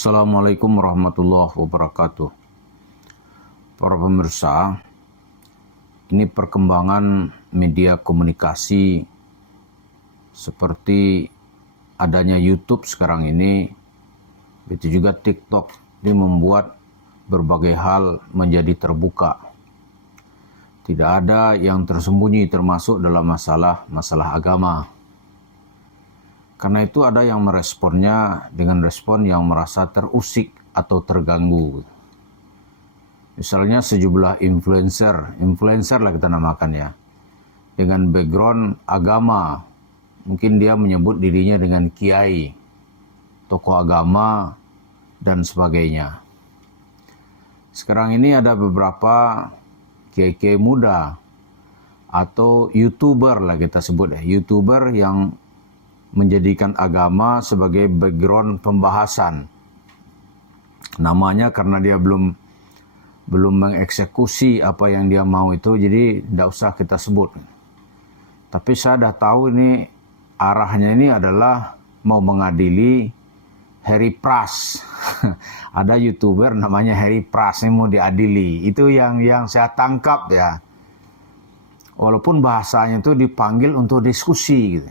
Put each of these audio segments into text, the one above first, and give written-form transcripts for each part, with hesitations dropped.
Assalamualaikum warahmatullahi wabarakatuh. Para pemirsa, ini perkembangan media komunikasi seperti adanya YouTube sekarang ini, itu juga TikTok, ini membuat berbagai hal menjadi terbuka. Tidak ada yang tersembunyi termasuk dalam masalah agama. Karena itu ada yang meresponnya dengan respon yang merasa terusik atau terganggu. Misalnya sejumlah influencer lah kita namakan ya, dengan background agama. Mungkin dia menyebut dirinya dengan kiai, tokoh agama, dan sebagainya. Sekarang ini ada beberapa kiai-kiai muda atau YouTuber lah kita sebut ya, YouTuber yang menjadikan agama sebagai background pembahasan. Namanya karena dia belum mengeksekusi apa yang dia mau itu, jadi tidak usah kita sebut. Tapi saya dah tahu ini arahnya ini adalah mau mengadili Harry Pras. Ada YouTuber namanya Harry Pras yang mau diadili. Itu yang saya tangkap ya. Walaupun bahasanya itu dipanggil untuk diskusi gitu.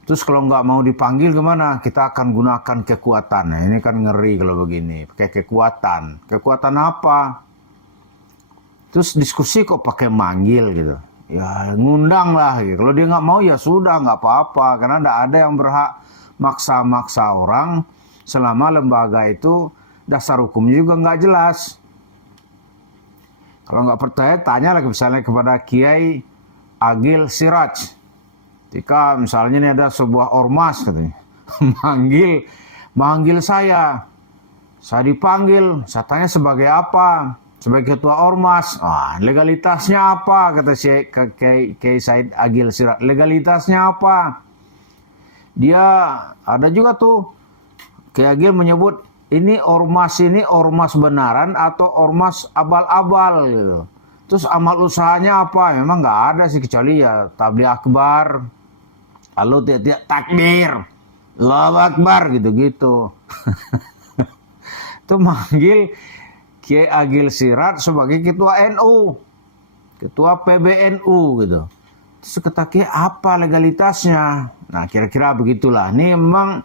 Terus kalau nggak mau dipanggil gimana? Kita akan gunakan kekuatan. Nah, ini kan ngeri kalau begini. Pakai kekuatan. Kekuatan apa? Terus diskusi kok pakai manggil gitu. Ya ngundang lah gitu. Kalau dia nggak mau ya sudah, nggak apa-apa. Karena nggak ada yang berhak maksa-maksa orang selama lembaga itu dasar hukumnya juga nggak jelas. Kalau nggak percaya, tanya lagi misalnya kepada Kiai Agil Siraj. Ketika misalnya ini ada sebuah ormas katanya, manggil saya dipanggil, saya tanya sebagai apa? Sebagai ketua ormas. Legalitasnya apa? Kata Kiai Said Agil Siraj. Legalitasnya apa? Dia ada juga tuh, Kiai Agil menyebut ini ormas benaran atau ormas abal-abal gitu. Terus amal usahanya apa? Memang nggak ada sih kecuali ya tabligh akbar. Lalu tiap-tiap takbir, Allahu Akbar gitu-gitu. Itu manggil Kiai Agil Siraj sebagai ketua NU, ketua PBNU gitu. Terus kata Kiai apa legalitasnya? Nah kira-kira begitulah. Ini memang,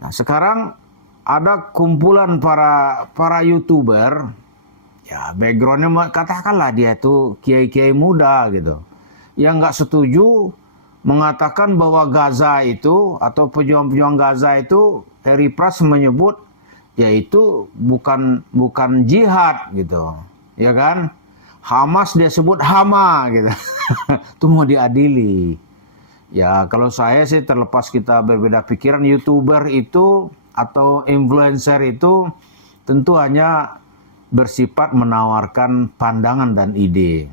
nah sekarang ada kumpulan para YouTuber, ya backgroundnya katakanlah dia itu kiai-kiai muda gitu, yang nggak setuju mengatakan bahwa Gaza itu atau pejuang-pejuang Gaza itu, Harry Pras menyebut yaitu bukan jihad gitu, ya kan? Hamas dia sebut Hama gitu. Itu mau diadili. Ya kalau saya sih, terlepas kita berbeda pikiran, YouTuber itu atau influencer itu tentu hanya bersifat menawarkan pandangan dan ide.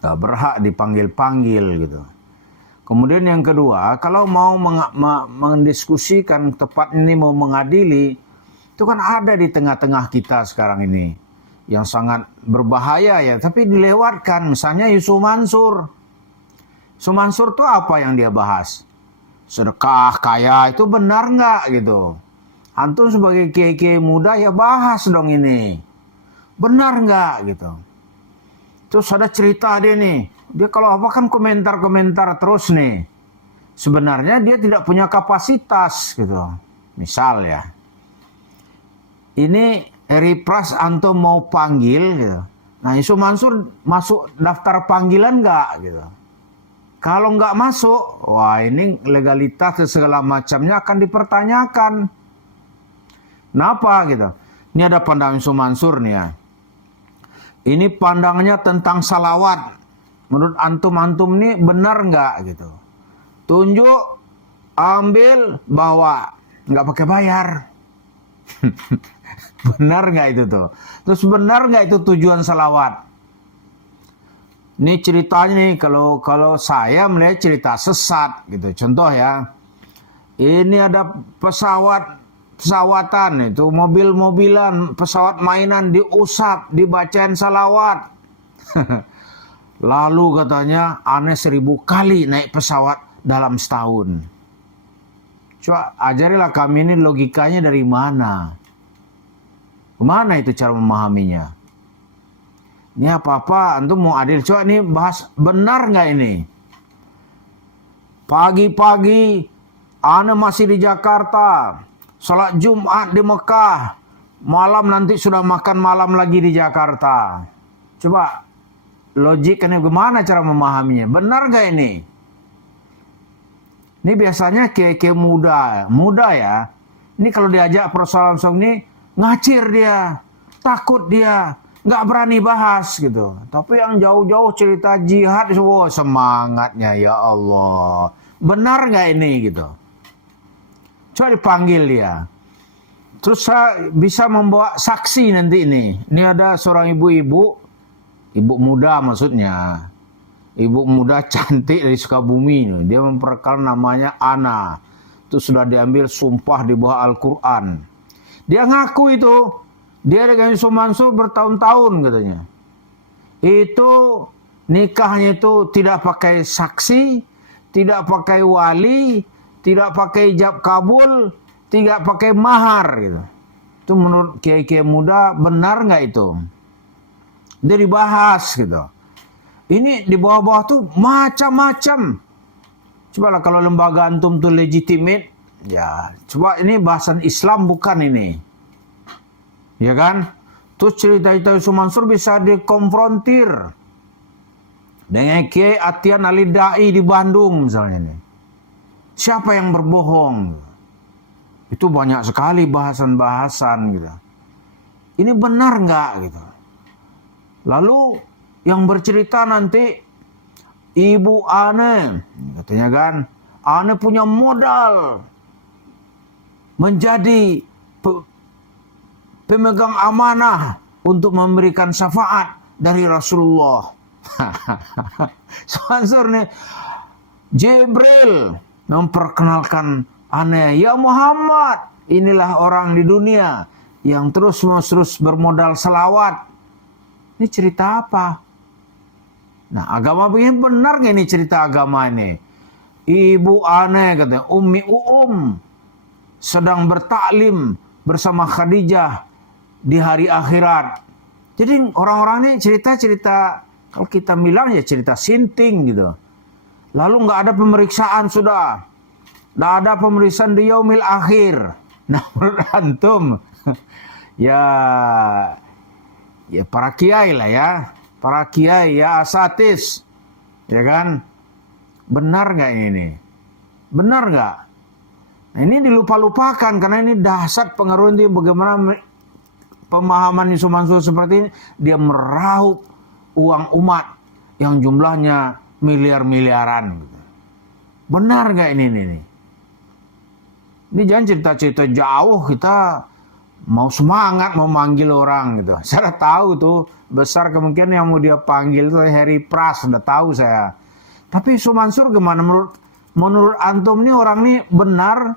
Gak berhak dipanggil-panggil gitu. Kemudian yang kedua, kalau mau mendiskusikan tepat ini, mau mengadili, itu kan ada di tengah-tengah kita sekarang ini yang sangat berbahaya ya, tapi dilewatkan. Misalnya Yusuf Mansur. Yusuf Mansur itu apa yang dia bahas? Sedekah, kaya, itu benar nggak gitu? Antum sebagai kiai-kiai muda ya bahas dong ini. Benar nggak gitu? Terus ada cerita dia nih. Dia kalau apa kan komentar-komentar terus nih. Sebenarnya dia tidak punya kapasitas gitu. Misal ya. Ini Harry Pras antum mau panggil gitu. Nah Yusuf Mansur masuk daftar panggilan nggak gitu. Kalau nggak masuk, wah ini legalitas dan segala macamnya akan dipertanyakan. Kenapa gitu? Ini ada pandangan Yusuf Mansur nih ya. Ini pandangannya tentang salawat. Menurut antum ini benar nggak gitu? Tunjuk, ambil, bawa, nggak pakai bayar. Benar nggak itu tuh? Terus benar nggak itu tujuan salawat? Ini ceritanya nih, kalau saya melihat cerita sesat gitu. Contoh ya, ini ada pesawatan itu, mobil-mobilan, pesawat mainan diusap, dibacain salawat. Lalu katanya aneh 1000 kali naik pesawat dalam setahun. Coba ajarilah kami ini logikanya dari mana. Kemana itu cara memahaminya? Ini apa-apa, antum mau adil. Coba ini bahas, benar nggak ini? Pagi-pagi, ana masih di Jakarta. Salat Jumat di Mekah. Malam nanti sudah makan malam lagi di Jakarta. Coba, logiknya gimana cara memahaminya? Benar nggak ini? Ini biasanya kiai-kiai muda ya. Ini kalau diajak persoalan ini, ngacir dia, takut dia, nggak berani bahas gitu. Tapi yang jauh-jauh cerita jihad, wow, semangatnya ya Allah. Benar nggak ini gitu? Coba dipanggil dia. Terus saya bisa membawa saksi nanti ini. Ini ada seorang ibu-ibu, ibu muda maksudnya. Ibu muda cantik dari Sukabumi. Dia memperkenalkan namanya Ana. Itu sudah diambil sumpah di bawah Al-Quran. Dia ngaku itu. Dia dengan Yusuf Mansur bertahun-tahun katanya. Itu nikahnya itu tidak pakai saksi. Tidak pakai wali. Tidak pakai ijab kabul. Tidak pakai mahar gitu. Itu menurut kiai-kiai muda benar nggak itu? Dia dibahas gitu. Ini di bawah-bawah tuh macam-macam. Coba lah kalau lembaga antum tuh legitimate, ya coba ini bahasan Islam bukan ini. Ya kan? Terus cerita-cerita Yusuf Mansur bisa dikonfrontir dengan Kiai Atian Ali Dai di Bandung misalnya nih. Siapa yang berbohong? Itu banyak sekali bahasan-bahasan gitu. Ini benar nggak gitu? Lalu yang bercerita nanti Ibu Ane, katanya kan, Ane punya modal menjadi pemegang amanah untuk memberikan syafaat dari Rasulullah. Mansur nih, Jibril memperkenalkan Ane, ya Muhammad, inilah orang di dunia yang terus bermodal selawat. Ini cerita apa? Nah, agama begini benar gak ini cerita agama ini? Ibu Ane katanya, Ummi sedang bertaklim bersama Khadijah di hari akhirat. Jadi orang-orang ini cerita-cerita, kalau kita bilang ya cerita sinting gitu. Lalu nggak ada pemeriksaan sudah. Nggak ada pemeriksaan di yaumil akhir. Nah, menurut antum, ya para kiai lah ya. Para kiai ya asatis, ya kan? Benar nggak ini? Benar nggak? Nah, ini dilupa-lupakan karena ini dahsyat pengaruh ini bagaimana pemahaman Yusuf Mansur seperti ini. Dia meraup uang umat yang jumlahnya miliar-miliaran. Benar nggak ini? Ini jangan cerita-cerita jauh kita mau semangat mau manggil orang gitu. Saya tahu tuh besar kemungkinan yang mau dia panggil itu Harry Pras, udah tahu saya. Tapi Yusuf Mansur gimana menurut antum nih orang ini benar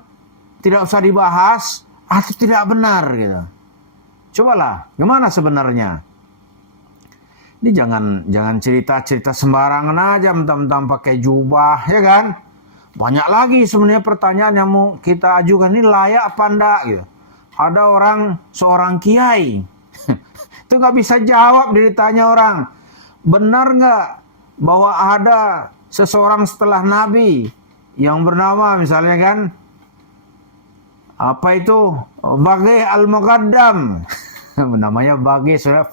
tidak usah dibahas atau tidak benar gitu. Cobalah, gimana sebenarnya? Ini jangan cerita-cerita sembarangan aja mentang-mentang pakai jubah, ya kan? Banyak lagi sebenarnya pertanyaan yang mau kita ajukan, ini layak apa enggak gitu. Ada seorang kiai itu nggak bisa jawab, ditanya orang, benar nggak bahwa ada seseorang setelah Nabi yang bernama misalnya kan apa itu Baghi Al-Muqaddam. Namanya Baghi, sebenarnya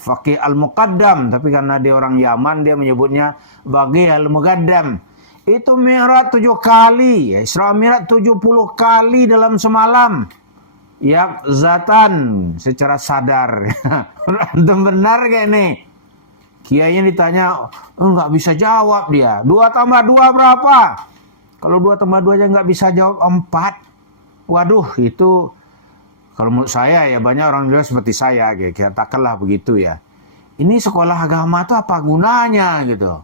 Faqih Al-Muqaddam, tapi karena dia orang Yaman dia menyebutnya Baghi Al-Muqaddam. Itu Mi'raj 7 kali, Isra Mi'raj 70 kali dalam semalam. Ya, zatan secara sadar. Benar gak nih? Kiainya ditanya, nggak bisa jawab dia. 2 tambah 2 berapa? Kalau 2 tambah 2 aja nggak bisa jawab 4. Waduh, itu kalau menurut saya ya banyak orang juga seperti saya, katakanlah begitu ya. Ini sekolah agama itu apa gunanya gitu?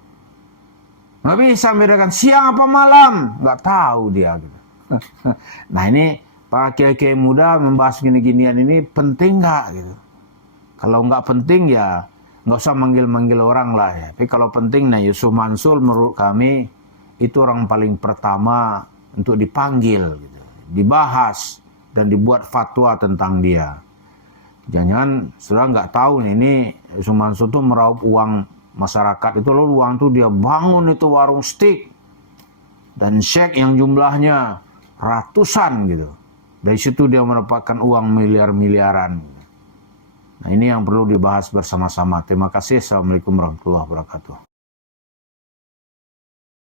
Nggak bisa membedakan siang apa malam, nggak tahu dia. Gitu. Nah ini para kiai-kiai muda membahas gini-ginian ini penting nggak gitu? Kalau nggak penting ya nggak usah manggil-manggil orang lah ya. Tapi kalau penting, nah Yusuf Mansur menurut kami itu orang paling pertama untuk dipanggil, gitu, dibahas dan dibuat fatwa tentang dia. Jangan saudara nggak tahu nih, ini Sumanso tuh meraup uang masyarakat itu, loh uang tuh dia bangun itu warung steak dan shake yang jumlahnya ratusan gitu. Dari situ dia mendapatkan uang miliar-miliaran. Nah, ini yang perlu dibahas bersama-sama. Terima kasih. Assalamualaikum warahmatullahi wabarakatuh.